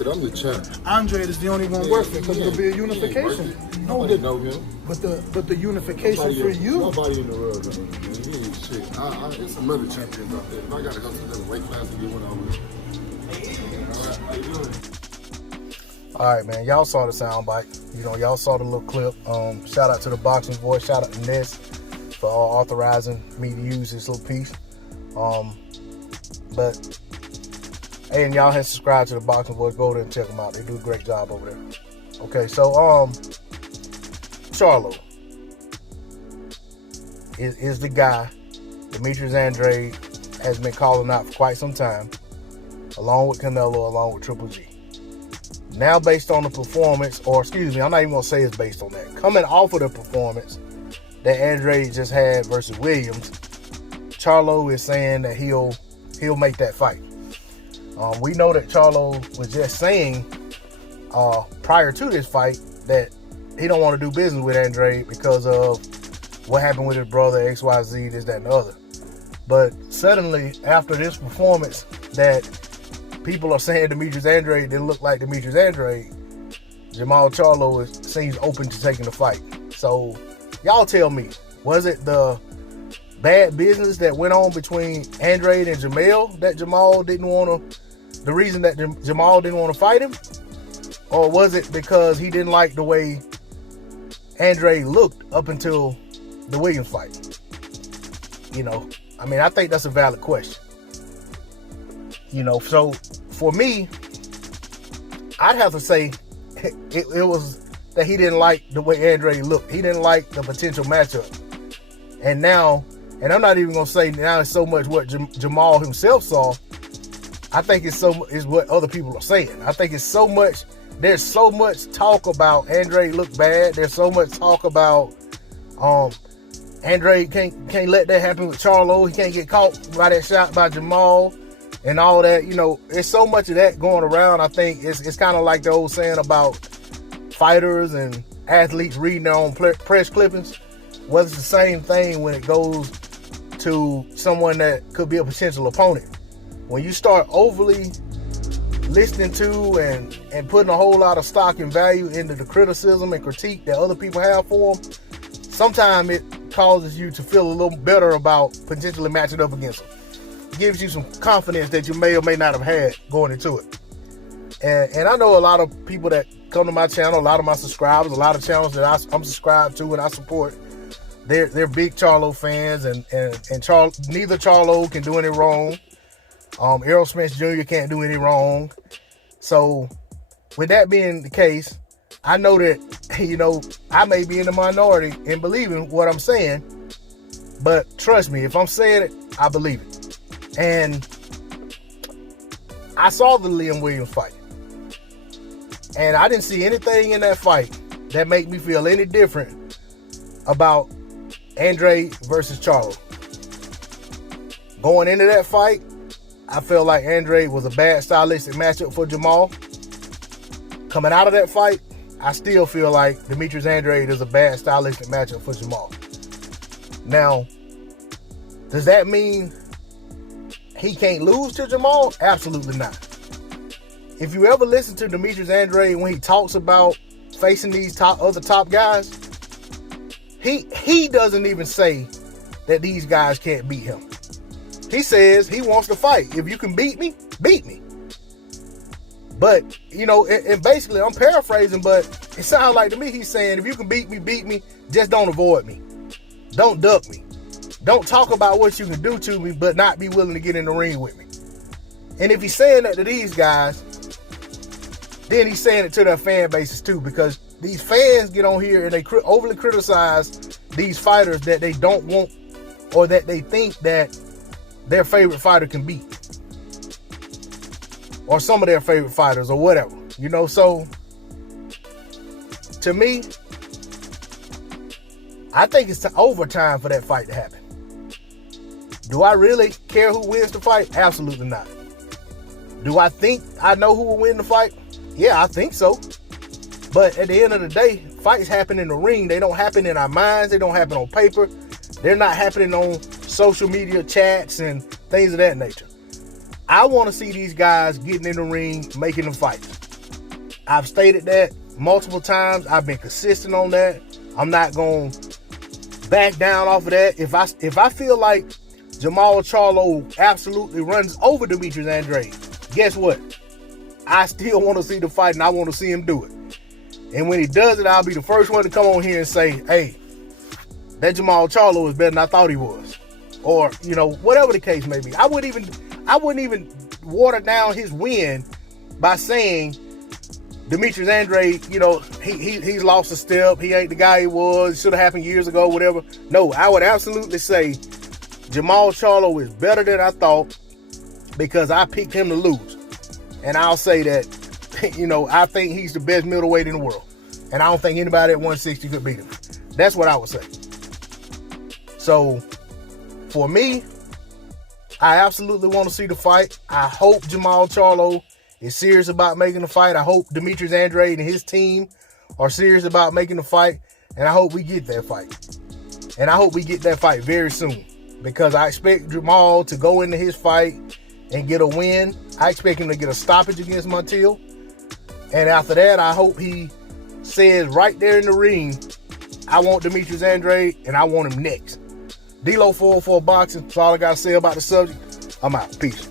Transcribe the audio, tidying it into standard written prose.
it. I'm the champ. Andrade is the only one worth it because it'll be a unification. No, I didn't know him. But the unification Nobody for else, you. Nobody in the world knows him. He ain't shit. There's some other champions out there. If I got to go to the weight class and get one on with. How you doing? All right, man. Y'all saw the soundbite. You know, y'all saw the little clip. Shout out to the Boxing Voice. Shout out to Ness for authorizing me to use this little piece. But hey, and y'all have subscribed to the Boxing Voice. Go there and check them out. They do a great job over there. Okay, so Charlo is the guy Demetrius Andrade has been calling out for quite some time, along with Canelo, along with Triple G. Now, based on the performance, or excuse me, I'm not even gonna say it's based on that. Coming off of the performance that Andrade just had versus Williams, Charlo is saying that he'll make that fight. We know that Charlo was just saying prior to this fight that he don't want to do business with Andrade because of what happened with his brother, XYZ, this, that, and the other. But suddenly, after this performance that people are saying Demetrius Andrade didn't look like Demetrius Andrade, Jermall Charlo seems open to taking the fight. So, y'all tell me, was it the bad business that went on between Andrade and Jermall that Jermall didn't want to, the reason that Jermall didn't want to fight him? Or was it because he didn't like the way Andrade looked up until the Williams fight? You know, I mean, I think that's a valid question. You know, so for me, I'd have to say it was that he didn't like the way Andrade looked. He didn't like the potential matchup. And now, and I'm not even going to say now it's so much what Jermall himself saw. I think it's what other people are saying. I think it's so much, there's so much talk about Andrade look bad. There's so much talk about Andrade can't let that happen with Charlo. He can't get caught by that shot by Jermall and all that. You know, there's so much of that going around. I think it's kind of like the old saying about fighters and athletes reading their own press clippings. Well, it's the same thing when it goes to someone that could be a potential opponent. When you start overly listening to and putting a whole lot of stock and value into the criticism and critique that other people have for them, sometimes it causes you to feel a little better about potentially matching up against them. It gives you some confidence that you may or may not have had going into it. And I know a lot of people that come to my channel, a lot of my subscribers, a lot of channels that I'm subscribed to and I support, they're big Charlo fans, and neither Charlo can do any wrong. Errol Spence Jr. can't do any wrong. So with that being the case, I know that, you know, I may be in the minority in believing what I'm saying, but trust me, if I'm saying it, I believe it. And I saw the Liam Williams fight, and I didn't see anything in that fight that made me feel any different about Andrade versus Charlo. Going into that fight, I felt like Andrade was a bad stylistic matchup for Jermall. Coming out of that fight, I still feel like Demetrius Andrade is a bad stylistic matchup for Jermall. Now, does that mean he can't lose to Jermall? Absolutely not. If you ever listen to Demetrius Andrade when he talks about facing these other top guys, he doesn't even say that these guys can't beat him. He says he wants to fight. If you can beat me, beat me. But, you know, and basically, I'm paraphrasing, but it sounds like to me he's saying, if you can beat me, just don't avoid me. Don't duck me. Don't talk about what you can do to me, but not be willing to get in the ring with me. And if he's saying that to these guys, then he's saying it to their fan bases too, because these fans get on here and they overly criticize these fighters that they don't want, or that they think that their favorite fighter can beat, or some of their favorite fighters, or whatever, you know. So to me, I think it's overtime for that fight to happen. Do I really care who wins the fight? Absolutely not. Do I think I know who will win the fight? Yeah, I think so. But at the end of the day, fights happen in the ring. They don't happen in our minds. They don't happen on paper. They're not happening on social media chats and things of that nature. I want to see these guys getting in the ring, making them fight. I've stated that multiple times. I've been consistent on that. I'm not going to back down off of that. If I feel like Jermall Charlo absolutely runs over Demetrius Andrade, guess what? I still want to see the fight, and I want to see him do it. And when he does it, I'll be the first one to come on here and say, hey, that Jermall Charlo is better than I thought he was. Or, you know, whatever the case may be. I wouldn't even water down his win by saying Demetrius Andrade, you know, he's lost a step. He ain't the guy he was. It should have happened years ago, whatever. No, I would absolutely say Jermall Charlo is better than I thought because I picked him to lose. And I'll say that, you know, I think he's the best middleweight in the world. And I don't think anybody at 160 could beat him. That's what I would say. So, for me, I absolutely want to see the fight. I hope Jermall Charlo is serious about making the fight. I hope Demetrius Andrade and his team are serious about making the fight. And I hope we get that fight. And I hope we get that fight very soon. Because I expect Jermall to go into his fight and get a win. I expect him to get a stoppage against Montiel. And after that, I hope he says right there in the ring, I want Demetrius Andrade and I want him next. D-Lo 404 Boxing. That's all I got to say about the subject. I'm out. Peace.